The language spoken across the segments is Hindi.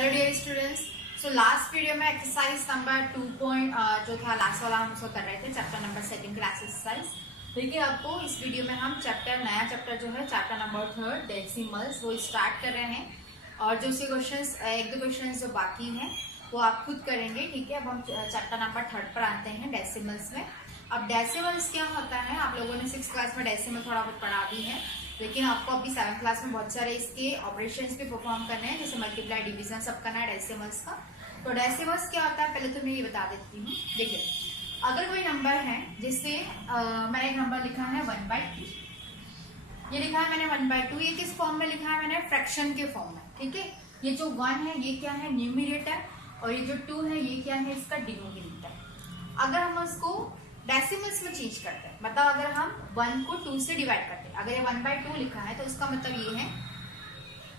Hello dear students. So last video में एक्सरसाइज नंबर 2 जो था लास्ट वाला हम उसको कर रहे थे, चैप्टर नंबर 2 क्लास एक्सरसाइज। देखिए आपको इस वीडियो में हम नया चैप्टर जो है चैप्टर नंबर 3 डेसिमल्स वो स्टार्ट कर रहे हैं। और जो उसके क्वेश्चंस एक दो क्वेश्चंस जो बाकी हैं वो आप खुद करेंगे, ठीक है। अब हम चैप्टर नंबर 3 पर आते हैं डेसिमल्स में। अब डेसिमल्स क्या होता है, आप लोगों ने 6th क्लास में डेसिमल थोड़ा बहुत पढ़ा भी है, लेकिन आपको अभी 7th क्लास में बहुत सारे इसके ऑपरेशंस भी परफॉर्म करने हैं, जैसे मल्टीप्लाई, डिवीजन सब करना है डेसिमल्स का। तो डेसिमल्स क्या होता है पहले तो मैं ये बता देती हूँ। देखिए अगर कोई नंबर है जिससे मैंने एक नंबर लिखा है 1/2, ये लिखा है मैंने 1/2, ये किस फॉर्म में लिखा है मैंने, फ्रैक्शन के फॉर्म में, ठीक है। ये जो 1 है ये क्या है, न्यूमरेटर, और ये जो 2 है ये क्या है, इसका डिनोमिनेटर। अगर हम उसको डेसिमल्स में चेंज करते हैं, मतलब अगर हम 1 को 2 से डिवाइड करते हैं, अगर ये 1/2 लिखा है तो इसका मतलब ये है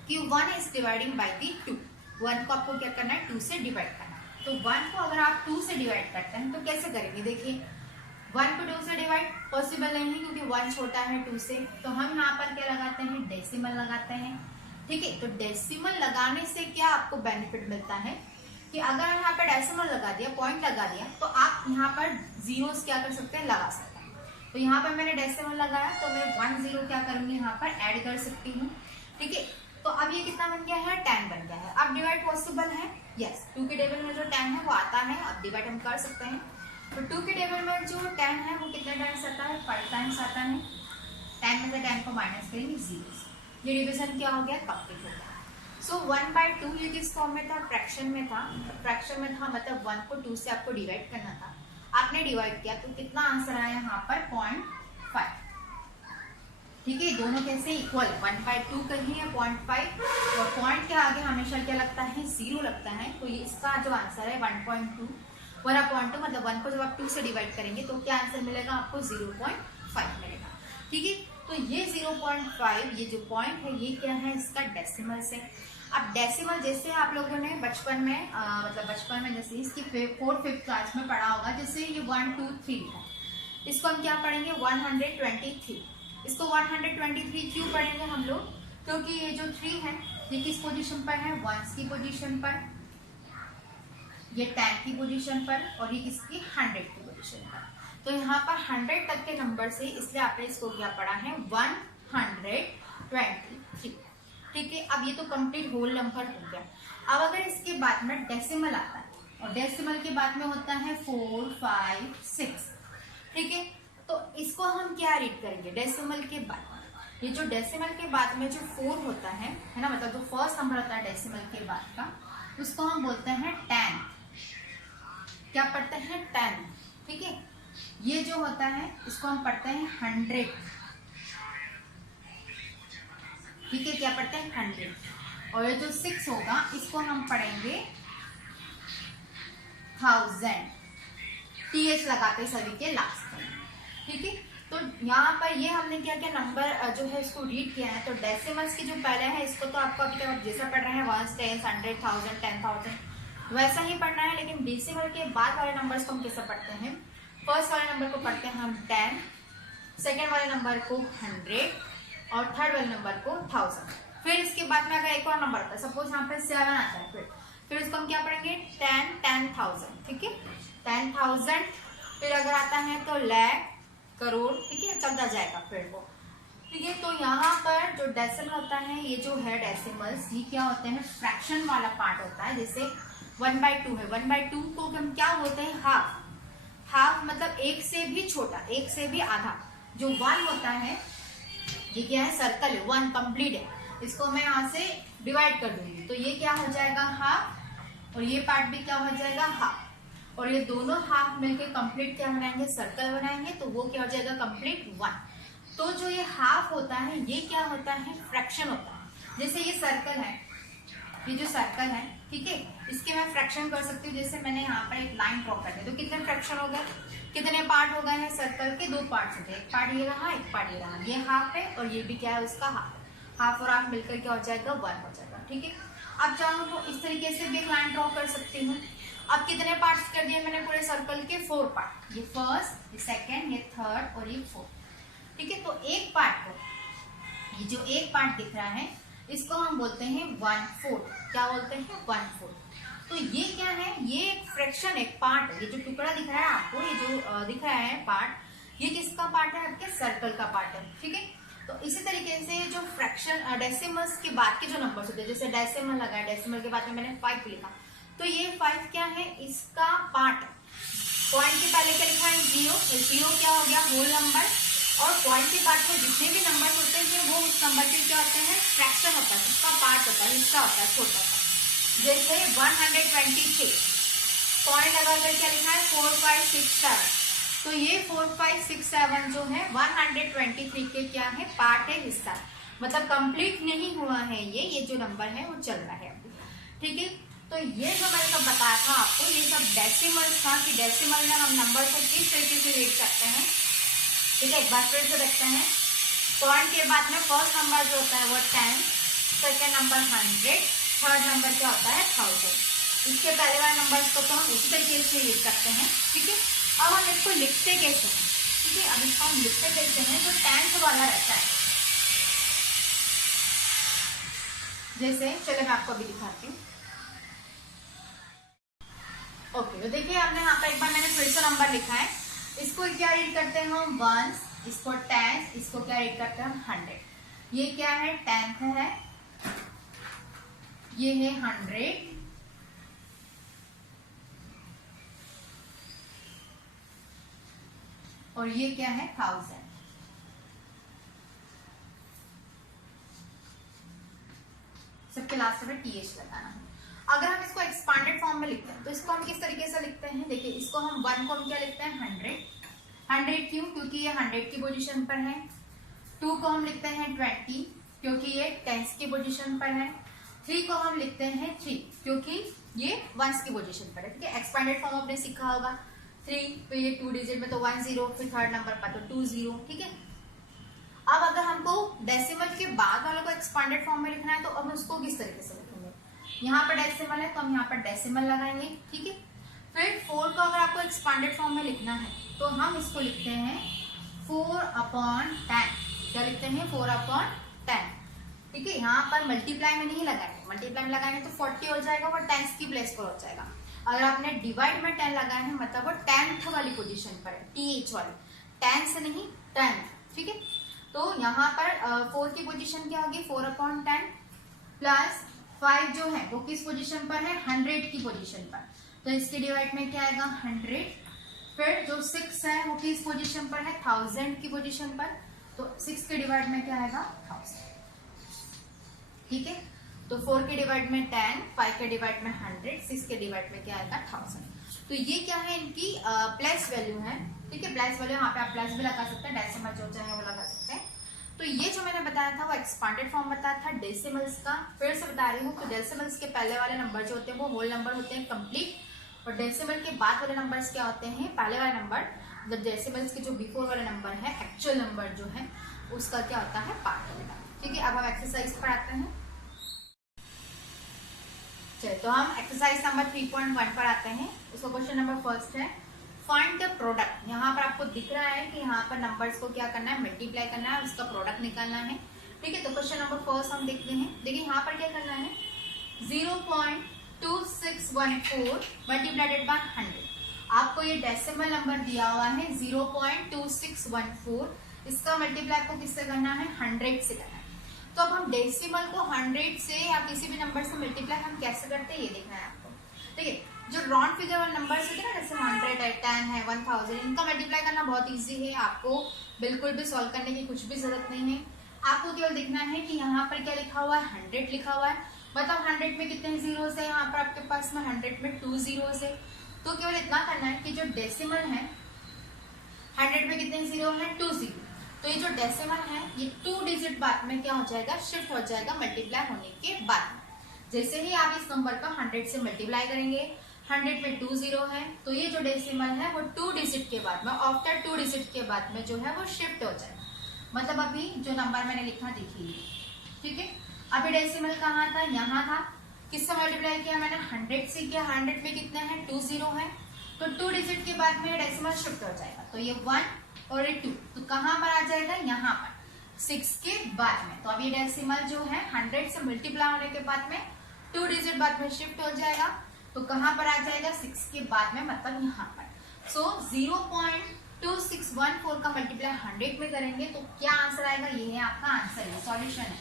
कि 1 इज डिवाइडिंग बाई दी 2। 1 को आपको क्या करना है, 2 से डिवाइड करना है। तो 1 को अगर आप 2 से डिवाइड करते हैं तो कैसे करेंगे, देखिए 1 को 2 से डिवाइड पॉसिबल नहीं है क्योंकि 1 छोटा है 2 से, तो हम यहाँ पर क्या लगाते हैं, डेसिमल लगाते हैं, ठीक है। तो डेसिमल लगाने से क्या आपको बेनिफिट मिलता है कि अगर यहाँ पर डेसिमल लगा दिया, पॉइंट लगा दिया, तो आप यहाँ पर जीरोस क्या कर सकते हैं, लगा सकते हैं। तो यहाँ पर मैंने डेसिमल लगाया तो मैं 1 0 क्या करूंगी, यहाँ पर ऐड कर सकती हूँ, ठीक है। तो अब ये कितना बन गया है, 10 बन गया है। अब डिवाइड पॉसिबल है, यस। 2 के टेबल में जो 10 है वो आता है, अब डिवाइड हम कर सकते हैं। तो 2 के टेबल में जो 10 है वो कितने टाइम्स आता है, 5 टाइम्स आता है। 10 में से 10 को माइनस करेंगे, 0। ये डिविजन क्या हो गया, कंप्लीट हो गया। सो 1/2 ये किस फॉर्म में था, फ्रैक्शन में था। फ्रैक्शन में था मतलब 1 को 2 से आपको डिवाइड करना था, आपने डिवाइड किया तो कितना आंसर आया यहाँ पर, 0.5, ठीक है। दोनों कैसे इक्वल, 1/2 कहीं है 0.5, और पॉइंट के आगे हमेशा क्या लगता है, 0 लगता है। तो ये इसका जो आंसर है 1.2 1 0.2, मतलब 1 को जब आप 2 से डिवाइड करेंगे तो क्या आंसर मिलेगा आपको, 0.5 मिलेगा, ठीक है। तो ये 0.5 ये जो पॉइंट है ये क्या है, इसका डेसिमल से। अब डेसिमल जैसे आप लोगों ने बचपन में मतलब बचपन में जैसे इसकी 4th 5th क्लास में पढ़ा होगा, जैसे ये 1 2 3 है, इसको हम क्या पढ़ेंगे, 123। इसको 123 क्यों पढ़ेंगे हम लोग, क्योंकि ये जो 3 है ये किस पोजीशन पर है, 1s की पोजीशन पर, ये 10 की पोजीशन पर, और ये किसकी, 100 की पोजीशन पर। तो यहाँ पर 100 तक के नंबर से, इसलिए आपने इसको क्या पढ़ा है, 123, ठीक है। अब ये तो कंप्लीट होल नंबर हो गया। अब अगर इसके बाद में डेसिमल आता है, और डेसिमल के बाद में होता है 4 5 6, ठीक है। तो इसको हम क्या रीड करेंगे, डेसिमल के बाद, ये जो डेसिमल के बाद में जो 4 होता है ना, मतलब जो फर्स्ट नंबर होता है डेसिमल के बाद का, उसको हम बोलते हैं 10। क्या पढ़ते हैं, 10, ठीक है। ये जो होता है इसको हम पढ़ते हैं 100, ठीक है। क्या पढ़ते हैं, 100। और ये जो 6 होगा इसको हम पढ़ेंगे 1000, TH लगाते सभी के लास्ट में, ठीक है। तो यहाँ पर ये हमने क्या क्या नंबर जो है इसको रीड किया है। तो डेसिमल्स की जो पहले है इसको तो आपको अभी तक जैसा पढ़ रहे हैं 1 10 100 1000 10,000 वैसा ही पढ़ना है, लेकिन डेसिमल के बाद वाले नंबर्स को हम कैसे पढ़ते हैं, फर्स्ट वाले नंबर को पढ़ते हैं हम 10, सेकेंड वाले नंबर को 100, और थर्ड वाले नंबर को 1000। फिर इसके बाद में अगर एक और नंबर आता है, सपोज यहाँ पे 7 आता है, फिर इसको हम क्या पढ़ेंगे, 10 10,000, ठीक है, 10,000। फिर अगर आता है तो लाख, करोड़, ठीक है, चलता जाएगा फिर वो, ठीक है। तो यहाँ पर जो डेसिमल होता है, ये जो है डेसिमल्स, ये क्या होते हैं, फ्रैक्शन वाला पार्ट होता है। जैसे 1/2 है, 1/2 को हम क्या बोलते हैं, हाफ। हाफ मतलब एक से भी छोटा, एक से भी आधा। जो 1 होता है ये क्या है, सर्कल है, 1 कंप्लीट है, इसको मैं यहाँ से डिवाइड कर दूंगी तो ये क्या हो जाएगा, हाफ, और ये पार्ट भी क्या हो जाएगा, हाफ, और ये दोनों हाफ मिलके कंप्लीट क्या बनाएंगे, सर्कल बनाएंगे, तो वो क्या हो जाएगा, कंप्लीट 1। तो जो ये हाफ होता है ये क्या होता है, फ्रैक्शन होता है। जैसे ये सर्कल है, ये जो सर्कल है, ठीक है, इसके मैं फ्रैक्शन कर सकती हूँ। जैसे मैंने यहाँ पर एक लाइन ड्रॉ कर दी तो कितने फ्रैक्शन हो गए, कितने पार्ट हो गए हैं, सर्कल के 2 पार्ट होते हैं, एक पार्ट ये रहा, एक पार्ट ये रहा, ये हाफ है और ये भी क्या है, उसका हाफ। हाफ और हाफ मिलकर क्या हो जाएगा, 1 हो जाएगा, ठीक है। अब चाहूँ तो इस तरीके से भी एक लाइन ड्रॉ कर सकती हूँ। अब कितने पार्ट्स कर दिए मैंने पूरे सर्कल के, 4 पार्ट, ये फर्स्ट, ये सेकेंड, ये थर्ड और ये 4, ठीक है। तो एक पार्ट को, ये जो एक पार्ट दिख रहा है इसको हम बोलते हैं 1/4। क्या बोलते हैं? 1/4। तो ये क्या है? ये एक फ्रैक्शन, एक पार्ट है। ये जो टुकड़ा दिख रहा है आपको, ये जो दिख रहा है पार्ट, ये किसका पार्ट है? आपके सर्कल का पार्ट है। ठीक है, तो इसी तरीके से जो फ्रैक्शन डेसिमल्स के बाद के जो नंबर्स होते हैं, जैसे डेसिमल लगा है, डेसिमल के बाद में मैंने 5 लिखा, तो ये 5 क्या है? इसका पार्ट। पॉइंट के पहले क्या लिखा है? 0। तो 0 क्या हो गया? Whole number. और पॉइंट के बाद में जितने भी नंबर होते हैं वो उस नंबर के क्या होते हैं? फ्रैक्शन होता है, उसका पार्ट होता है, हिस्सा होता है, छोटा सा। जैसे 123 पॉइंट लगा कर क्या लिखा है? 4 5 6 7। तो ये 4 5 6 7 जो है 123 के क्या है? पार्ट है, हिस्सा। मतलब कंप्लीट नहीं हुआ है ये जो नंबर है वो चल रहा है अभी। ठीक है, तो ये जो मैंने सब बताया था आपको, ये सब डेसिमल था कि डेसिमल में हम नंबर को किस तरीके से लिख सकते हैं। ठीक है, एक बार फिर से देखते हैं। पॉइंट के बाद में फर्स्ट नंबर जो होता है वो 10, सेकेंड नंबर 100, थर्ड नंबर क्या होता है? 1000। इसके पहले वाले नंबर्स को तो हम उसी तरीके से लिख सकते हैं। ठीक है, अब हम इसको लिखते कैसे हैं? ठीक है, अब इसको हम लिखते कैसे हैं? जो 10th वाला रहता है, जैसे चलो मैं आपको अभी दिखाती हूँ। ओके, तो देखिए आपने यहाँ पर एक बार मैंने फिर से नंबर लिखा है। इसको क्या रीड करते हैं हम? 1, इसको 10, इसको क्या रीड करते हैं हम? 100। ये क्या है? 10th है, ये है 100, और ये क्या है? 1000। सबके लास्ट में TH लगाना है। अगर हम इसको एक्सपांडेड फॉर्म में लिखते हैं तो इसको हम किस तरीके से लिखते हैं? देखिए, इसको हम 1 को हम क्या लिखते हैं? 100 क्यों? क्योंकि ये 100 की पोजीशन पर है। 2 को हम लिखते हैं 20 क्योंकि ये 10s की पोजीशन पर है। 3 को हम लिखते हैं 3 क्योंकि ये 1s की पोजीशन पर है। ठीक है, एक्सपांडेड फॉर्म आपने सीखा होगा। 3 तो ये 2 डिजिट में तो 1 0, फिर थर्ड नंबर पर तो 2 0। ठीक है, अब अगर हमको डेसिमल के बाद वालों को एक्सपांडेड फॉर्म में लिखना है तो अब उसको किस तरीके से लिखेंगे? यहाँ पर डेसिमल है तो हम यहाँ पर डेसिमल लगाएंगे। ठीक है, फिर 4 को अगर आपको एक्सपांडेड फॉर्म में लिखना है तो हम इसको लिखते हैं 4/10। क्या लिखते हैं? 4/10। ठीक है, यहाँ पर मल्टीप्लाई में नहीं लगाएंगे। मल्टीप्लाई में लगाएंगे तो 40 हो जाएगा, वो 10s की प्लेस पर हो जाएगा। अगर आपने डिवाइड में 10 लगाया है मतलब वो 10th वाली पोजीशन पर है, TH वाली, 10 से नहीं 10th। ठीक है, तो यहाँ पर 4 की पोजीशन क्या होगी? 4/10 प्लस 5 जो है वो किस पोजीशन पर है? 100 की पोजीशन पर। तो इसके डिवाइड में क्या आएगा? 100। फिर जो 6 है वो किस पोजीशन पर है? 1000 की पोजीशन पर। तो 6 के डिवाइड में क्या आएगा? 1000। ठीक है, तो 4 के डिवाइड में 10, 5 के डिवाइड में 100, 6 के डिवाइड में क्या आएगा? 1000। तो ये क्या है? इनकी प्लस वैल्यू है। ठीक है, प्लस वैल्यू, यहाँ पे आप प्लस भी लगा सकते हैं, डेसिमल जो चाहे वो लगा सकते हैं। तो ये जो मैंने बताया था वो एक्सपांडेड फॉर्म बताया था डेसिमल्स का। फिर से बता रही हूँ कि डेसिमल्स के पहले वाले नंबर जो होते हैं वो होल नंबर होते हैं, कंप्लीट। और डेसिमल के बाद वाले नंबर्स क्या होते हैं? पहले वाले नंबर, मतलब डेसिमल्स के जो बिफोर वाले नंबर है, एक्चुअल नंबर जो है, उसका क्या होता है? पार्ट होता है। ठीक है, अब हम एक्सरसाइज पर आते हैं। चलिए, तो हम एक्सरसाइज नंबर 3.1 पर आते हैं। उसका क्वेश्चन नंबर फर्स्ट है, फाइंड द प्रोडक्ट। यहाँ पर आपको दिख रहा है कि यहाँ पर नंबर्स को क्या करना है? मल्टीप्लाई करना है, उसका प्रोडक्ट निकालना है। ठीक है, तो क्वेश्चन नंबर फर्स्ट हम देखते हैं। देखिए यहाँ पर क्या करना है? 0.2614 मल्टीप्लाइडेड बाय 100। आपको ये डेसिमल नंबर दिया हुआ है 0.2614, इसका मल्टीप्लाई आपको किससे करना है? 100 से करना है। तो अब हम डेसिमल को 100 से या किसी भी नंबर से मल्टीप्लाई हम कैसे करते हैं ये देखना है आपको। ठीक है, जो राउंड फिगर वाले नंबर्स होते हैं ना, जैसे 100 है, 10 है, 1000, इनका मल्टीप्लाई करना बहुत इजी है। आपको बिल्कुल भी सॉल्व करने की कुछ भी जरूरत नहीं है। आपको केवल देखना है कि यहाँ पर क्या लिखा हुआ है? 100 लिखा हुआ है। मतलब 100 में कितने जीरोस है? यहाँ पर आपके पास में 100 में 2 जीरोस है। तो केवल इतना करना है कि जो डेसिमल है 100 में कितने जीरो है? 2 जीरो। तो ये जो डेसिमल है ये 2 डिजिट बाद में क्या हो जाएगा? शिफ्ट हो जाएगा मल्टीप्लाई होने के बाद। जैसे ही आप इस नंबर का 100 से मल्टीप्लाई करेंगे, 100 में 2 जीरो है, तो ये जो डेसिमल है वो 2 डिजिट के बाद में, आफ्टर 2 डिजिट के बाद में जो है वो शिफ्ट हो जाएगा। मतलब अभी जो नंबर मैंने लिखा देखिए, ठीक है, अभी डेसिमल कहाँ था? यहाँ था। किससे मल्टीप्लाई किया मैंने? 100 से किया। 100 में कितने हैं? 2 जीरो है, तो 2 डिजिट के बाद में डेसिमल शिफ्ट हो जाएगा। तो ये 1 और ये 2, तो कहाँ पर आ जाएगा? यहाँ पर। 6 के बाद में। तो अब ये डेसिमल जो है 100 से मल्टीप्लाई होने के बाद में 2 डिजिट बाद में शिफ्ट हो जाएगा। तो कहां पर आ जाएगा? 6 के बाद में, मतलब यहाँ पर। सो 0.2614 का मल्टीप्लाई 100 में करेंगे तो क्या आंसर आएगा? ये है आपका आंसर, है सॉल्यूशन है।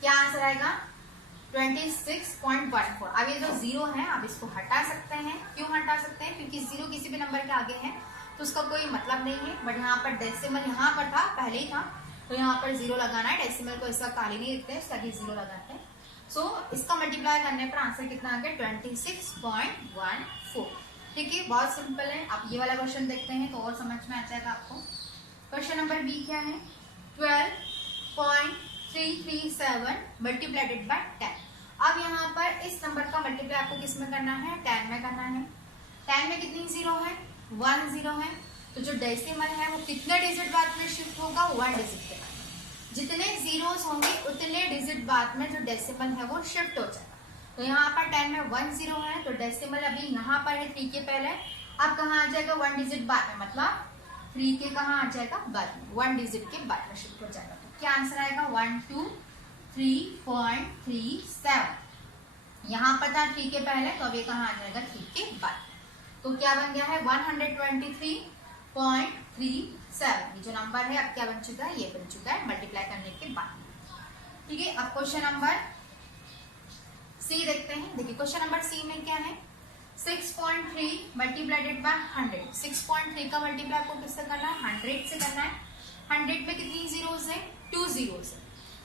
क्या आंसर आएगा? 26.14। अब ये जो 0 है आप इसको हटा सकते हैं। क्यों हटा सकते हैं? क्योंकि 0 किसी भी नंबर के आगे है तो उसका कोई मतलब नहीं है। बट यहाँ पर डेसिमल यहाँ पर था, पहले ही था, तो यहाँ पर 0 लगाना है। डेसिमल को इस वक्त खाली नहीं लिखते हैं, इसका 0 लगाते हैं। सो इसका मल्टीप्लाई करने पर आंसर कितना आ गया? 26.14। ठीक है, बहुत सिंपल है। आप ये वाला क्वेश्चन देखते हैं तो और समझ में आ जाएगा आपको। क्वेश्चन नंबर बी क्या है? 12.337 मल्टीप्लाइडेड बाय 10। अब यहाँ पर इस नंबर का मल्टीप्लाई आपको किस में करना है? 10 में करना है। 10 में कितनी 0 है? 1 0 है। तो जो डेसिमल है वो कितने डिजिट बाद में शिफ्ट होगा? 1 डिजिट के बाद। जितने जीरोस होंगे उतने डिजिट बाद में जो डेसिमल है वो शिफ्ट हो जाएगा। तो यहाँ पर 10 में 1 0 है, तो डेसिमल अभी यहाँ पर है 3 के पहले। अब कहाँ आ जाएगा? 1 डिजिट बाद में, मतलब 3 के कहाँ आ जाएगा? बाद में, 1 डिजिट के बाद में शिफ्ट हो जाएगा। तो क्या आंसर आएगा? 123.37। यहाँ पर था 3 के पहले, तो अब ये कहाँ आ जाएगा? 3 के बाद। तो क्या बन गया है? 123.37। ये जो नंबर है अब क्या बन चुका है? ये बन चुका है मल्टीप्लाई करने के बाद। ठीक है, अब क्वेश्चन नंबर सी देखते हैं। देखिए क्वेश्चन नंबर सी में क्या है? 6.3 मल्टीप्लाइडेड बाय 100। 6.3 का मल्टीप्लाई आपको किससे करना है? 100 से करना है। 100 में कितनी जीरोस है? 2 जीरोस है।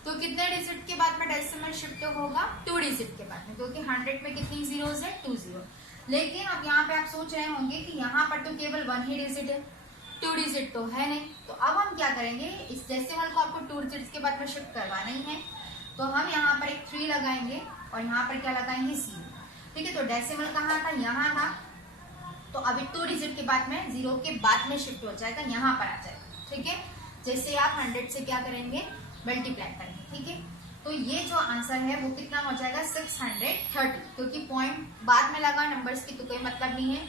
तो कितने डिजिट के बाद में डेसिमल शिफ्ट होगा? 2 डिजिट के बाद में, क्योंकि 100 में कितनी जीरोस है? 2 जीरो। लेकिन अब यहाँ पे आप सोच रहे होंगे कि यहाँ पर तो केवल 1 ही डिजिट है, 2 डिजिट तो है नहीं। तो अब हम क्या करेंगे? इस डेसिमल को आपको 2 डिजिट के बाद में शिफ्ट करवाना ही है, तो हम यहाँ पर एक 3 लगाएंगे और यहाँ पर क्या लगाएंगे? 0। ठीक है, तो डेसिमल कहाँ था? यहाँ था। तो अभी 2 डिजिट के बाद में 0 के बाद में शिफ्ट हो जाएगा, यहाँ पर आ जाएगा। ठीक है, जैसे आप 100 से क्या करेंगे? मल्टीप्लाई करेंगे। ठीक है, तो ये जो आंसर है वो कितना हो जाएगा? 630। क्योंकि पॉइंट बाद में लगा, नंबर्स की तो कोई मतलब नहीं है।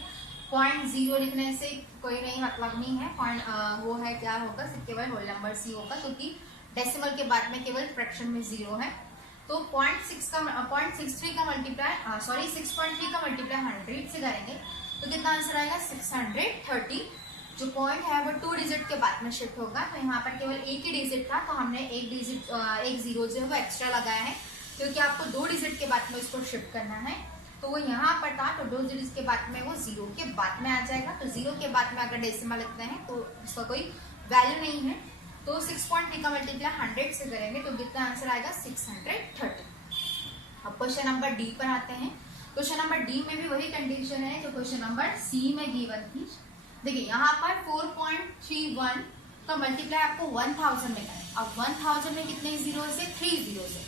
0.0 लिखने से कोई नहीं मतलब नहीं है। पॉइंट वो है क्या होगा? सिर्फ केवल होल नंबर सी होगा, क्योंकि डेसिमल के बाद में केवल फ्रैक्शन में 0 है। तो 0.63 का मल्टीप्लाई 6.3 का मल्टीप्लाई 100 से करेंगे तो कितना आंसर आएगा? 630। जो पॉइंट है वो 2 डिजिट के बाद में शिफ्ट होगा। तो यहाँ पर केवल एक ही डिजिट था, तो हमने एक 0 जो है वो एक्स्ट्रा लगाया है, क्योंकि आपको 2 डिजिट के बाद में उसको शिफ्ट करना है। तो वो यहाँ पर था, तो 2 डिजिट के बाद में वो 0 के बाद में आ जाएगा। तो 0 के बाद में अगर डेसिमल लिखते हैं तो उसका कोई वैल्यू नहीं है। तो 6.3 का मल्टीप्लाई 100 से करेंगे तो कितना आंसर आएगा? 630। अब क्वेश्चन नंबर डी पर आते हैं। क्वेश्चन नंबर डी में भी वही कंडीशन है जो क्वेश्चन नंबर सी में गिवन थी। देखिए यहाँ पर 4.31 का मल्टीप्लाई आपको 1000 में करना है। अब 1000 में कितने जीरोस है? 3 जीरोस है।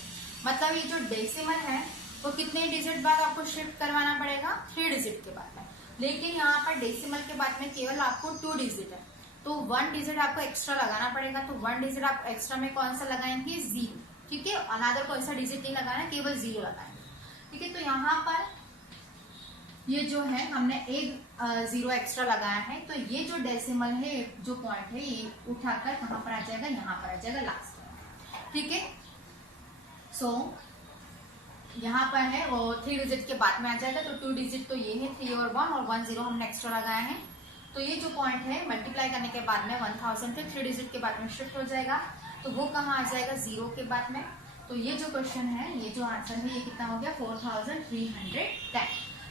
मतलब ये जो डेसिमल है वो कितने डिजिट बाद आपको शिफ्ट करवाना पड़ेगा? 3 डिजिट के बाद में। लेकिन यहाँ पर डेसिमल के बाद में केवल आपको 2 डिजिट है, तो 1 डिजिट आपको एक्स्ट्रा लगाना पड़ेगा। तो 1 डिजिट आप एक्स्ट्रा में कौन सा लगाएंगे? 0। ठीक है, अनदर कोई सा डिजिट नहीं लगाना, केवल 0 लगाएंगे। ठीक है, तो यहाँ पर ये जो है हमने एक 0 एक्स्ट्रा लगाया है, तो ये जो डेसिमल है, जो पॉइंट है, ये उठाकर कहाँ पर आ जाएगा? यहाँ पर आ जाएगा लास्ट में। ठीक है, सो यहाँ पर है और 3 डिजिट के बाद में आ जाएगा। तो 2 डिजिट तो ये है 3 और 1 0 हमने एक्स्ट्रा लगाया है। तो ये जो पॉइंट है मल्टीप्लाई करने के बाद में 1000 फिर 3 डिजिट के बाद में शिफ्ट हो जाएगा, तो वो कहाँ आ जाएगा? 0 के बाद में। तो ये जो क्वेश्चन है, ये जो आंसर है, ये कितना हो गया? 4310।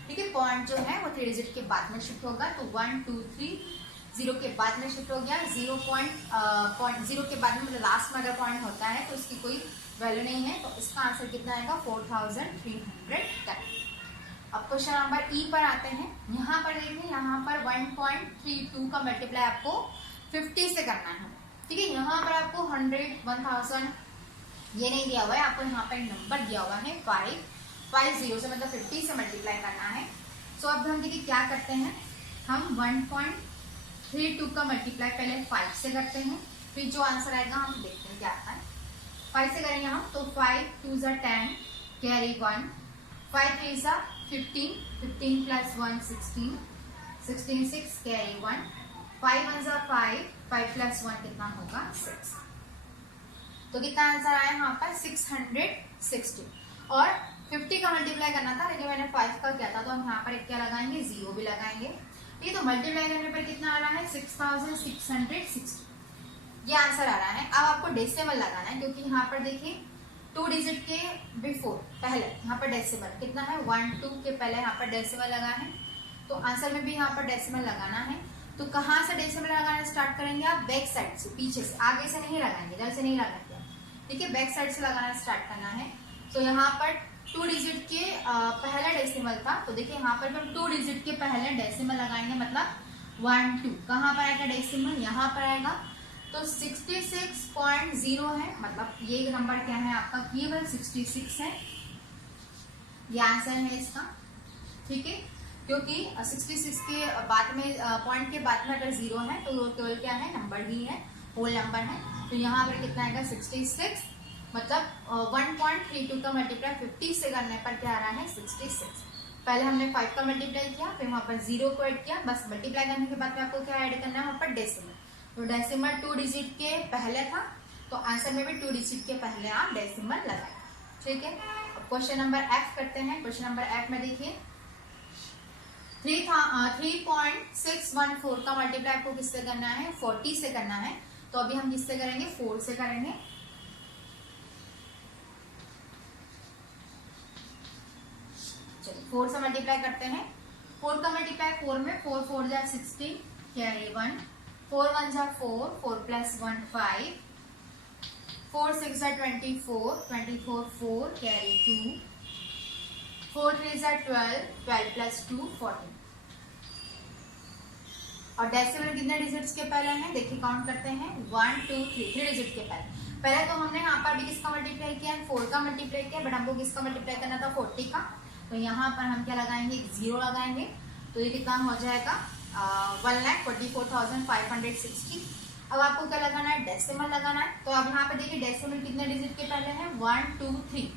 ठीक है, पॉइंट जो है वो 3 डिजिट के बाद में शिफ्ट होगा। तो 1 2 3 0 के बाद में शिफ्ट हो गया। 0 के बाद में मतलब लास्ट में अगर पॉइंट होता है तो इसकी कोई वैल्यू नहीं है। तो इसका आंसर कितना आएगा? 4310। अब क्वेश्चन नंबर ई पर आते हैं। यहाँ पर देखिए, यहाँ पर 1.32 का मल्टीप्लाई आपको 50 से करना है। ठीक है, यहाँ पर आपको 100 1000 ये नहीं दिया हुआ है, आपको यहाँ पर नंबर दिया हुआ है 550 से, मतलब 50 से मल्टीप्लाई करना है। सो अब हम देखिए क्या करते हैं, हम 1.32 का मल्टीप्लाई पहले 5 से करते हैं, फिर जो आंसर आएगा हम देखते हैं क्या आता है। 5 से करेंगे हम तो 5 2 10 कैरी 1, 5 3 15, 15 plus 1 16, 16 6 कैरी 1, 5 1 5, 5 plus 1 कितना होगा? 6। तो कितना आंसर आया यहाँ पर 660। और 50 का मल्टीप्लाई करना था, लेकिन मैंने 5 का किया था, तो हम यहाँ पर क्या लगाएंगे, 0 भी लगाएंगे। ये तो मल्टीप्लाई करने पर कितना आ रहा है 6660, ये आंसर आ रहा है। अब आपको डेसिमल लगाना है, क्योंकि यहाँ पर देखिए 2 डिजिट के बिफोर पहले यहाँ पर डेसिमल कितना है 1 2 के पहले यहाँ पर डेसिमल लगा है, तो आंसर में भी यहाँ पर डेसिमल लगाना है। तो कहाँ से डेसिमल लगाना स्टार्ट करेंगे आप, बैक साइड से, पीछे से, आगे से नहीं लगाएंगे, इधर से नहीं लगाएंगे, ठीक है, बैक साइड से लगाना स्टार्ट करना है। तो यहाँ पर 2 डिजिट के पहला डेसिमल था, तो देखिए यहाँ पर हम 2 डिजिट के पहले डेसिमल लगाएंगे, मतलब 1 2, कहाँ पर आएगा डेसिमल, यहाँ पर आएगा। तो 66.0 है, मतलब ये नंबर क्या है आपका, केवल 66 है, ये आंसर है इसका, ठीक है। क्योंकि 66 के बाद में पॉइंट के बाद में अगर 0 है तो केवल क्या है, नंबर ही है, होल नंबर है। तो यहाँ पर कितना आएगा 66, मतलब 1.32 का मल्टीप्लाई 50 से करने पर क्या आ रहा है 66। पहले हमने 5 का मल्टीप्लाई किया, फिर वहां पर 0 को ऐड किया, बस मल्टीप्लाई करने के बाद आपको क्या ऐड करना है, वहां पर डेसिमल। तो डेसिमल 2 डिजिट के पहले था, तो आंसर में भी 2 डिजिट के पहले आप डेसिमल लगाए, ठीक है। अब क्वेश्चन नंबर एफ करते हैं। क्वेश्चन नंबर एफ में देखिए 3.614 का मल्टीप्लाई आपको किससे करना है, 40 से करना है। तो अभी हम किससे करेंगे, 4 से करेंगे। चलिए 4 से मल्टीप्लाई करते हैं। 4 का मल्टीप्लाई 4 में 4 4 जा 16, कैरी 1, 4 1 जा 4, 4 प्लस 1 5, 4 6 जा 24, 24 4, कैरी 2, 4 3 जा 12, 12 प्लस 2 14। और डेसिमल कितने डिजिट्स के पहले हैं, देखिए काउंट करते हैं 1 2 3 डिजिट के पहले तो हमने यहाँ पर भी किसका मल्टीप्लाई किया है, 4 का मल्टीप्लाई किया, बट हमको किसका मल्टीप्लाई करना था 40 का। तो यहाँ पर हम क्या लगाएंगे, 0 लगाएंगे, तो ये कितना हो जाएगा 1,44,560। अब आपको क्या लगाना है, डेसिमल लगाना है। तो अब यहाँ पे देखिए डेसिमल कितने डिजिट के पहले हैं, 1 2 3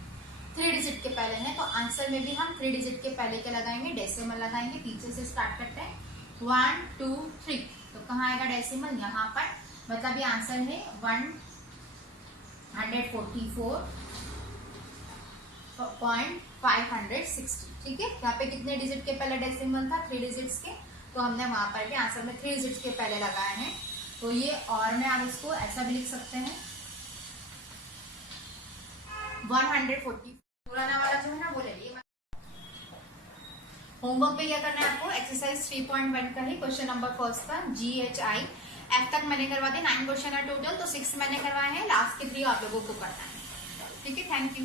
डिजिट के पहले हैं। तो आंसर में भी हम 3 डिजिट के पहले क्या लगाएंगे, डेसिमल लगाएंगे। पीछे से स्टार्ट करते हैं 1 2 3, तो कहाँ आएगा डेसिमल, यहाँ पर, मतलब ये आंसर है 144.560, ठीक है। यहाँ पे कितने डिजिट के पहले डेसिमल था, 3 डिजिट्स के, तो हमने वहां पर भी आंसर में 3 डिजिट्स के पहले लगाए हैं। तो ये और में आप इसको ऐसा भी लिख सकते हैं 140। पुराना वाला जो है ना वो ले लिए। होमवर्क पे क्या करना है आपको, एक्सरसाइज 3.1 का ही क्वेश्चन नंबर फर्स्ट का GHI F तक मैंने करवा दिया, 9 क्वेश्चन है टोटल, तो 6 मैंने करवाए हैं, लास्ट के 3 आप लोगों को करना है, ठीक है। Thank you.